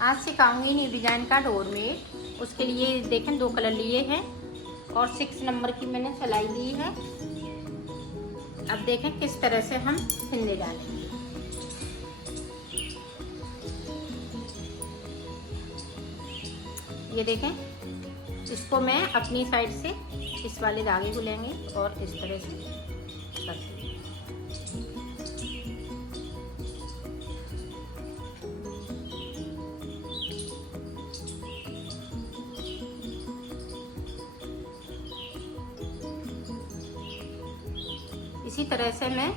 आज सिखाऊंगी new design का doormat. उसके लिए देखें 2 कलर लिए हैं और 6 नंबर की मैंने सिलाई ली है। अब देखें किस तरह से हम फिंदे डालेंगे। ये देखें, इसको मैं अपनी साइड से इस वाले धागे को लेंगे और इस तरह से करते हैं। इसी तरह से मैं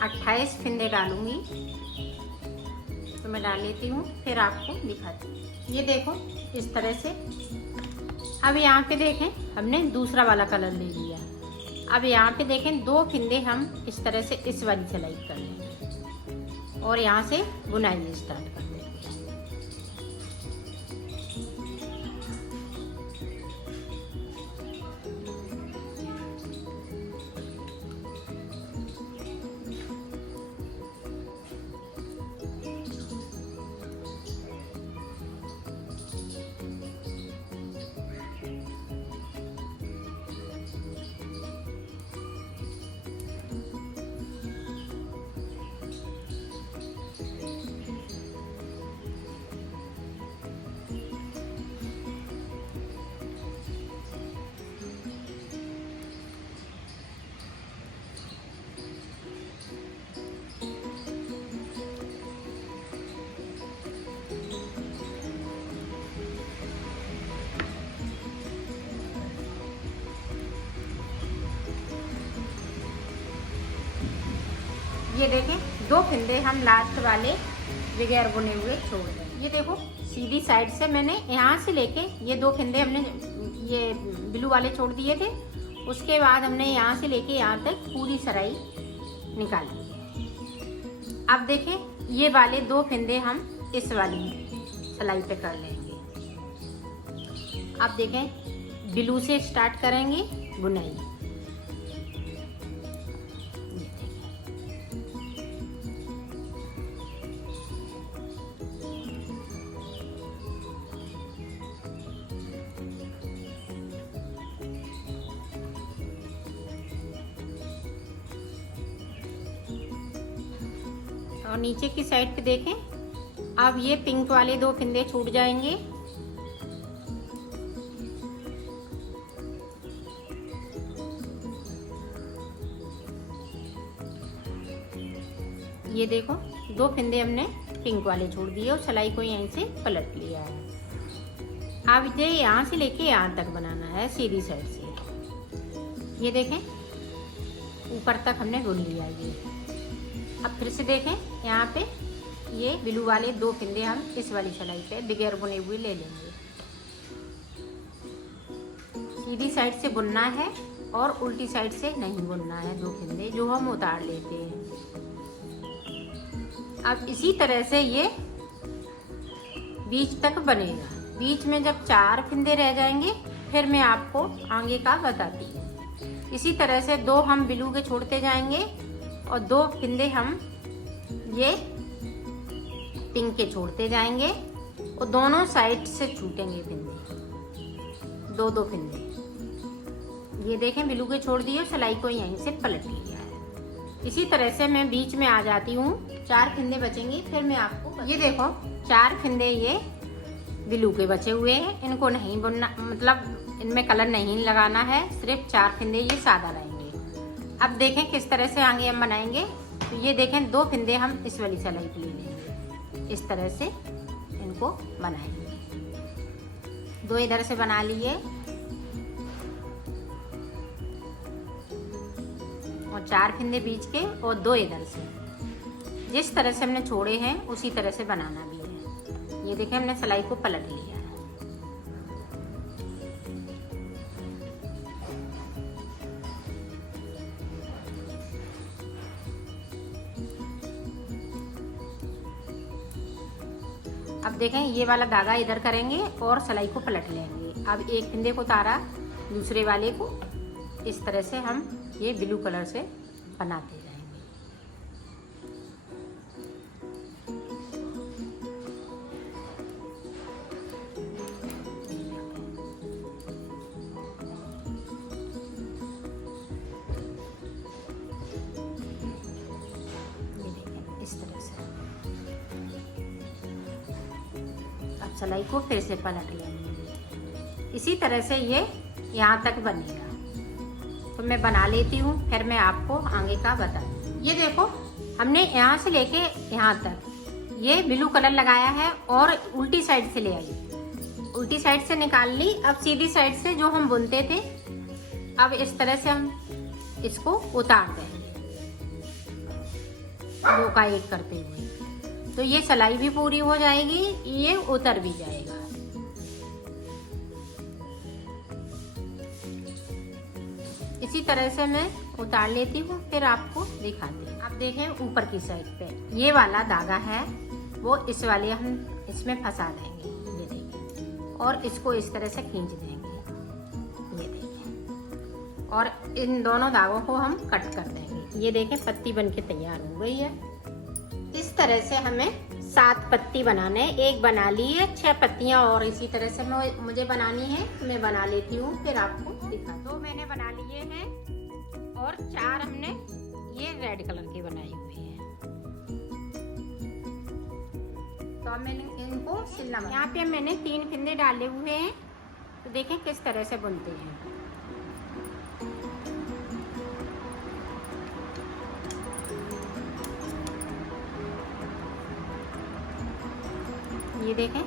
28 फिंदे डालूंगी। तो मैं डाल लेती हूँ, फिर आपको दिखाती हूँ। ये देखो इस तरह से। अब यहाँ पे देखें हमने दूसरा वाला कलर ले लिया। अब यहाँ पे देखें 2 फिंदे हम इस तरह से इस वाली सिलाई कर लेंगे और यहाँ से बुनाई स्टार्ट कर देंगे। ये देखें 2 फिंदे हम लास्ट वाले बगैर बुने हुए छोड़ दें। ये देखो सीधी साइड से मैंने यहाँ से लेके ये 2 फिंदे हमने ये ब्लू वाले छोड़ दिए थे। उसके बाद हमने यहाँ से लेके यहाँ तक पूरी सिलाई निकाली है। अब देखें ये वाले 2 फिंदे हम इस वाली सिलाई पे कर लेंगे। अब देखें ब्लू से स्टार्ट करेंगे बुनाई। और नीचे की साइड पे देखें, अब ये पिंक वाले 2 फिंदे छूट जाएंगे। ये देखो 2 फिंदे हमने पिंक वाले छोड़ दिए और सिलाई को यहीं से पलट लिया है। अब ये यहाँ से लेके यहाँ तक बनाना है सीधी साइड से। ये देखें ऊपर तक हमने बुन लिया ये। अब फिर से देखें यहाँ पे ये ब्लू वाले 2 फिंदे हम इस वाली सिलाई पे बगैर बुने हुए ले लेंगे। सीधी साइड से बुनना है और उल्टी साइड से नहीं बुनना है। 2 फिंदे जो हम उतार लेते हैं। अब इसी तरह से ये बीच तक बनेगा। बीच में जब 4 फिंदे रह जाएंगे फिर मैं आपको आगे का बताती हूँ। इसी तरह से 2 हम ब्लू के छोड़ते जाएंगे और 2 फिंदे हम ये पिंक के छोड़ते जाएंगे और दोनों साइड से छूटेंगे फिंदे। 2 फिंदे ये देखें ब्लू के छोड़ दिए, सिलाई को यहीं से पलट लिया है। इसी तरह से मैं बीच में आ जाती हूँ। 4 फिंदे बचेंगे फिर मैं आपको ये देखो 4 फिंदे ये ब्लू के बचे हुए हैं। इनको नहीं बुनना, मतलब इनमें कलर नहीं लगाना है। सिर्फ 4 फिंदे ये सादा रहेंगे। अब देखें किस तरह से आगे हम बनाएंगे। तो ये देखें 2 फिंदे हम इस वाली सिलाई पे ले लेंगे। इस तरह से इनको बनाएंगे। 2 इधर से बना लिए और 4 फिंदे बीच के और 2 इधर से। जिस तरह से हमने छोड़े हैं उसी तरह से बनाना भी है। ये देखें हमने सिलाई को पलट लिया है। अब देखें ये वाला धागा इधर करेंगे और सिलाई को पलट लेंगे। अब एक फिंदे को उतारा, दूसरे वाले को इस तरह से हम ये ब्लू कलर से बनाते जाएंगे। अब सिलाई को फिर से पलट लेंगे। इसी तरह से ये यहाँ तक बनेगा। तो मैं बना लेती हूँ, फिर मैं आपको आगे का बताऊँ। ये देखो, हमने यहाँ से लेके यहाँ तक ये ब्लू कलर लगाया है और उल्टी साइड से ले आई, उल्टी साइड से निकाल ली। अब सीधी साइड से जो हम बुनते थे, अब इस तरह से हम इसको उतार देंगे, दो का एक करते हुए। तो ये सिलाई भी पूरी हो जाएगी, ये उतर भी जाएगा। इसी तरह से मैं उतार लेती हूँ, फिर आपको दिखाती हूँ। आप देखें ऊपर की साइड पे ये वाला धागा है, वो इस वाले हम इसमें फंसा देंगे, ये देखिए, और इसको इस तरह से खींच देंगे, ये देखिए, और इन दोनों धागों को हम कट कर देंगे। ये देखें पत्ती बनके तैयार हो गई है। इस तरह से हमें 7 पत्ती बनाने, एक बना ली है, 6 पत्तियां और इसी तरह से मुझे बनानी है। मैं बना लेती हूँ, फिर आपको दिखा। तो मैंने बना लिए हैं और 4 हमने ये रेड कलर की बनाई हुई है। तो अब मैंने इनको सिलना, यहाँ पे मैंने 3 फिंदे डाले हुए हैं। तो देखें किस तरह से बुनते हैं। ये देखें,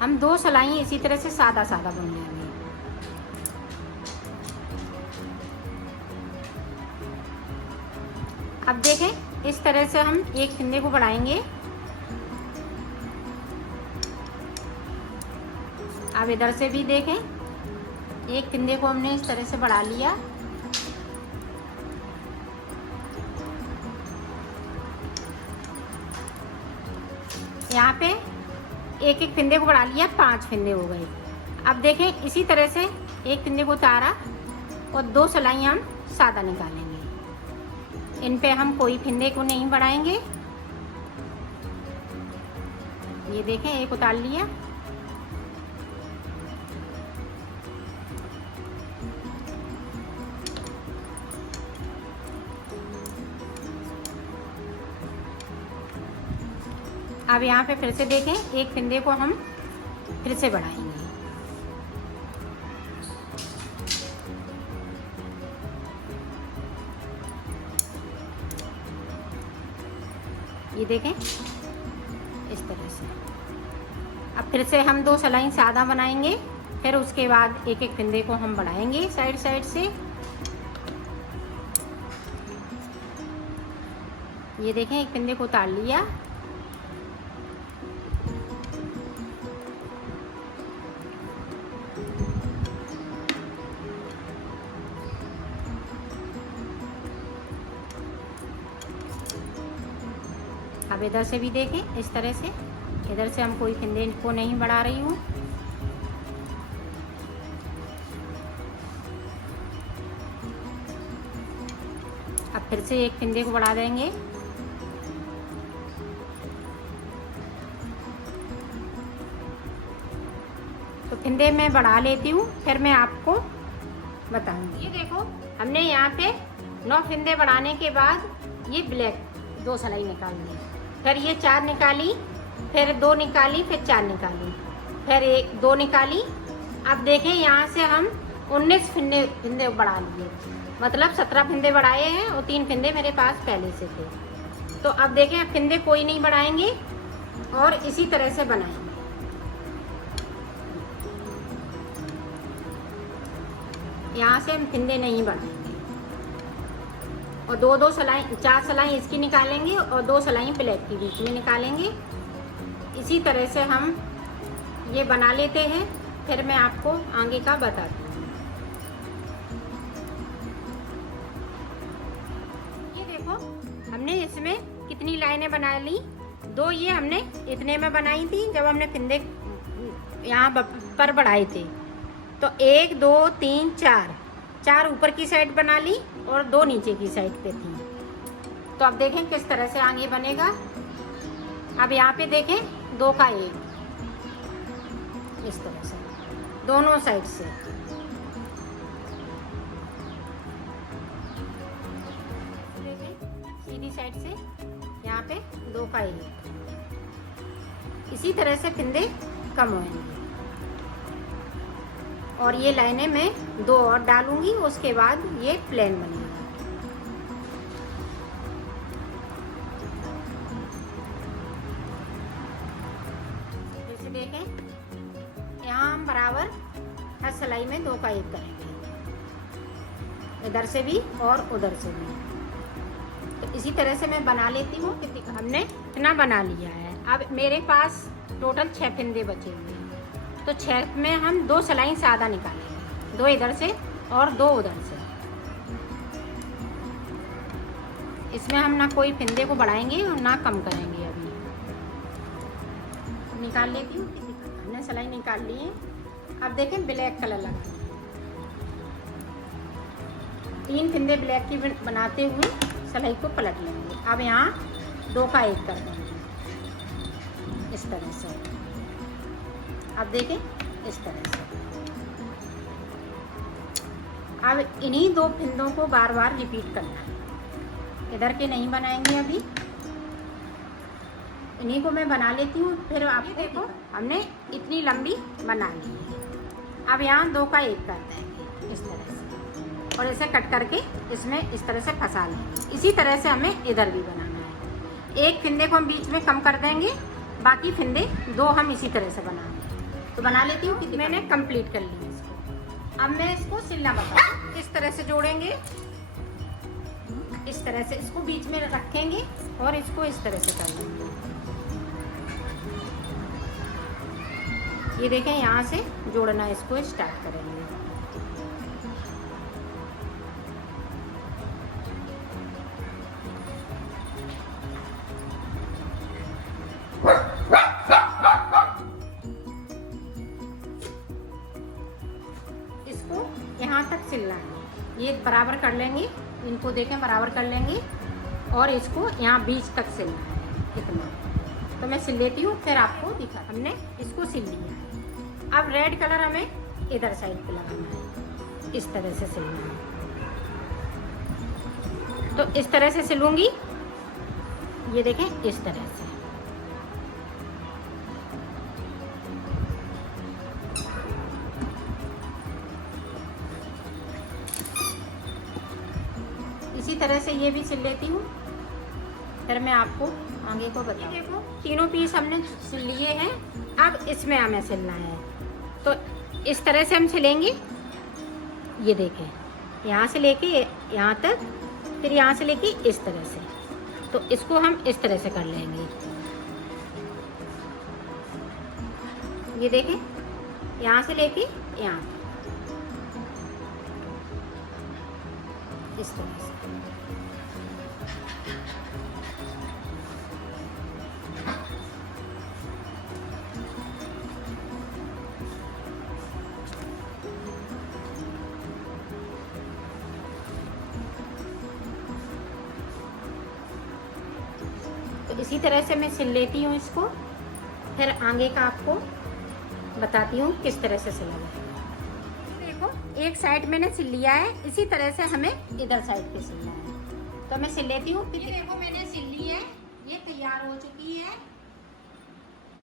हम 2 सिलाई इसी तरह से सादा सादा बुन लेंगे। अब देखें इस तरह से हम एक फिंदे को बढ़ाएंगे। अब इधर से भी देखें, एक फिंदे को हमने इस तरह से बढ़ा लिया। यहाँ पे एक एक फिंदे को बढ़ा लिया, 5 फिंदे हो गए। अब देखें इसी तरह से एक फिंदे को उतारा और 2 सिलाई हम सादा निकालेंगे। इन पे हम कोई फिंदे को नहीं बढ़ाएंगे। ये देखें एक उतार लिया। अब यहाँ पे फिर से देखें, एक फिंदे को हम फिर से बढ़ाएंगे। ये देखें इस तरह से। अब फिर से हम 2 सिलाई सादा बनाएंगे, फिर उसके बाद एक एक फिंदे को हम बढ़ाएंगे साइड साइड से। ये देखें एक फिंदे को उतार लिया। अब इधर से भी देखें इस तरह से, इधर से हम कोई फिंदे को नहीं बढ़ा रही हूँ। अब फिर से एक फिंदे को बढ़ा देंगे। तो फिंदे मैं बढ़ा लेती हूँ, फिर मैं आपको बताऊंगी। ये देखो, हमने यहाँ पे 9 फिंदे बढ़ाने के बाद ये ब्लैक 2 सिलाई निकाल ली, फिर ये 4 निकाली, फिर 2 निकाली, फिर 4 निकाली, फिर 1 2 निकाली। अब देखें यहाँ से हम 19 फिंदे बढ़ा लिए, मतलब 17 फिंदे बढ़ाए हैं और 3 फिंदे मेरे पास पहले से थे। तो अब देखें, अब फिंदे कोई नहीं बढ़ाएंगे और इसी तरह से बनाएंगे। यहाँ से हम फिंदे नहीं बढ़ाएंगे और 2 सिलाई, 4 सिलाई इसकी निकालेंगे और 2 सिलाई ब्लैक के बीच में निकालेंगे। इसी तरह से हम ये बना लेते हैं, फिर मैं आपको आगे का बताती हूँ। ये देखो, हमने इसमें कितनी लाइनें बना ली। 2 ये हमने इतने में बनाई थी जब हमने फिंदे यहाँ पर बढ़ाए थे। तो 1 2 3 4 ऊपर की साइड बना ली और 2 नीचे की साइड पे थी। तो अब देखें किस तरह से आगे बनेगा। अब यहाँ पे देखें 2 का 1 इस तरह से दोनों साइड से। देखें सीधी साइड से यहाँ पे 2 का 1। इसी तरह से फिंदे कम होंगी। और ये लाइनें मैं 2 और डालूंगी, उसके बाद ये प्लेन बनेगी। जैसे देखें यहाँ हम बराबर हर सिलाई में 2 का 1 करेंगे, इधर से भी और उधर से भी। तो इसी तरह से मैं बना लेती हूँ। हमने इतना बना लिया है। अब मेरे पास टोटल 6 फंदे बचे हुए हैं, तो 6 में हम 2 सिलाई सादा निकालेंगे, 2 इधर से और 2 उधर से। इसमें हम ना कोई फंदे को बढ़ाएंगे और ना कम करेंगे। अभी निकाल लेती हूँ। हमने सिलाई निकाल ली है। अब देखें ब्लैक कलर लगा, 3 फंदे ब्लैक की बनाते हुए सिलाई को पलट लेंगे। अब यहाँ 2 का 1 कर देंगे इस तरह से। अब देखें इस तरह से। अब इन्हीं 2 फंदों को बार बार रिपीट करना है, इधर के नहीं बनाएंगे। अभी इन्हीं को मैं बना लेती हूँ, फिर आप देखो हमने इतनी लंबी बना ली है। अब यहाँ 2 का 1 कर देंगे इस तरह से, और इसे कट करके इसमें इस तरह से फंसा लेंगे। इसी तरह से हमें इधर भी बनाना है। 1 फंदे को हम बीच में कम कर देंगे, बाकी फंदे 2 हम इसी तरह से बनाएंगे। तो बना लेती हूँ कि मैंने कंप्लीट कर लिया इसको। अब मैं इसको सिलना बताऊँ। इस तरह से जोड़ेंगे, इस तरह से इसको बीच में रखेंगे और इसको इस तरह से कर लेंगे। ये देखें यहाँ से जोड़ना, इसको स्टार्ट करेंगे। इसको यहाँ तक सिलना है। ये बराबर कर लेंगे, इनको देखें बराबर कर लेंगे, और इसको यहाँ बीच तक सिलना है इतना। तो मैं सिल लेती हूँ, फिर आपको दिखा। हमने इसको सिल लिया है। अब रेड कलर हमें इधर साइड पे लगाना है, इस तरह से सिलना है। तो इस तरह से सिलूंगी, ये देखें इस तरह से। इसी तरह से ये भी सिल लेती हूँ, फिर मैं आपको आगे को बताऊँ। देखो तीनों पीस हमने सिल लिए हैं। अब इसमें हमें सिलना है, तो इस तरह से हम सिलेंगे। ये देखें यहाँ से लेके यहाँ तक, फिर यहाँ से लेके इस तरह से। तो इसको हम इस तरह से कर लेंगे। ये देखें यहाँ से लेके यहाँ तक, इस तरह से। तो इसी तरह से मैं सिल लेती हूँ इसको, फिर आगे का आपको बताती हूँ किस तरह से सिला जाए। देखो एक साइड मैंने सिल लिया है, इसी तरह से हमें इधर साइड पे सिलना है। तो मैं सिल लेती हूँ। देखो मैंने सिल ली है, ये तैयार हो चुकी है।